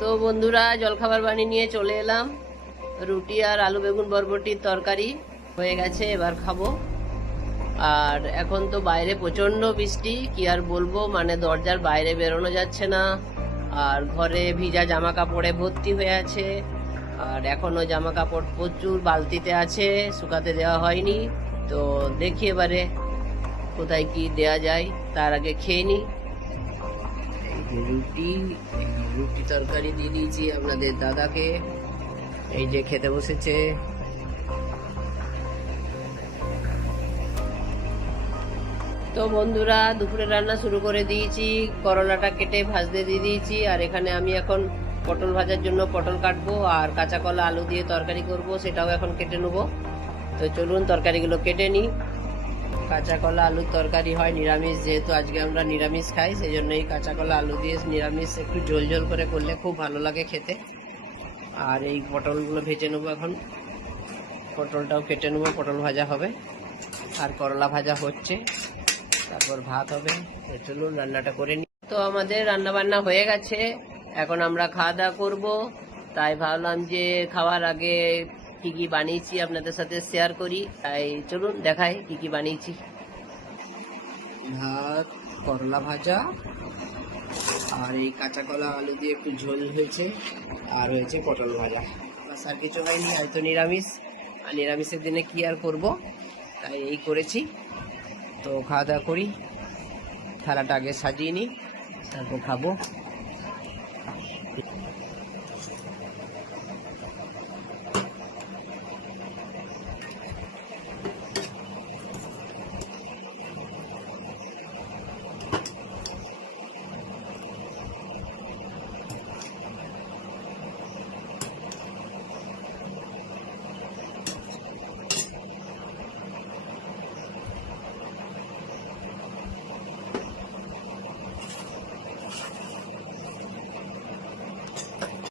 তো বন্ধুরা, জলখাবার বানিয়ে নিয়ে চলে এলাম। রুটি আর আলু বেগুন বরবটির তরকারি হয়ে গেছে, এবার খাবো। আর এখন তো বাইরে প্রচন্ড বৃষ্টি, কি আর বলবো, মানে দরজার বাইরে বেরোনো যাচ্ছে না। আর ঘরে ভিজা জামা কাপড়ে ভর্তি হয়ে আছে। আর এখনো জামা কাপড় প্রচুর বালতিতে আছে, শুকাতে দেওয়া হয়নি। তো দেখি এবারে কোথায় কি দেয়া যায়, তার আগে খেয়ে নি। রুটি রুটি তরকারি দিয়ে দিয়েছি আপনাদের দাদাকে, এই যে খেতে বসেছে। তো বন্ধুরা, দুপুরে রান্না শুরু করে দিয়েছি। করলাটা কেটে ভাজতে দিয়ে দিয়েছি। আর এখানে আমি এখন পটল ভাজার জন্য পটল কাটবো, আর কাঁচা কলা আলু দিয়ে তরকারি করব, সেটাও এখন কেটে নেবো। তো চলুন তরকারিগুলো কেটে নিই। কাঁচা কলা আলুর তরকারি হয় নিরামিষ, যেহেতু আজকে আমরা নিরামিষ খাই, সেই জন্য এই কাঁচা কলা আলু দিয়ে নিরামিষ একটু ঝোল ঝোল করে করলে খুব ভালো লাগে খেতে। আর এই পটলগুলো ভেজে নেবো এখন। পটলটাও কেটে নেবো, পটল ভাজা হবে। আর করলা ভাজা হচ্ছে, তারপর ভাত হবে। চলুন রান্নাটা করে নিই। তো আমাদের রান্না বান্না হয়ে গেছে, এখন আমরা খাওয়া দাওয়া করবো। তাই ভাবলাম যে খাওয়ার আগে কি কি বানিয়েছি আপনাদের সাথে শেয়ার করি। তাই চলুন দেখাই কি কি বানিয়েছি। ভাত, করলা ভাজা, আর এই কাঁচা কলা আলু দিয়ে একটু ঝোল হয়েছে, আর হয়েছে পটল ভাজা। বাস, আর কিছু হয়নি। হয়তো নিরামিষ, আর নিরামিষের দিনে কি আর করব, তাই এই করেছি। তো খাওয়া দাওয়া করি, থালাটা আগে সাজিয়ে নিই, তারপর খাবো।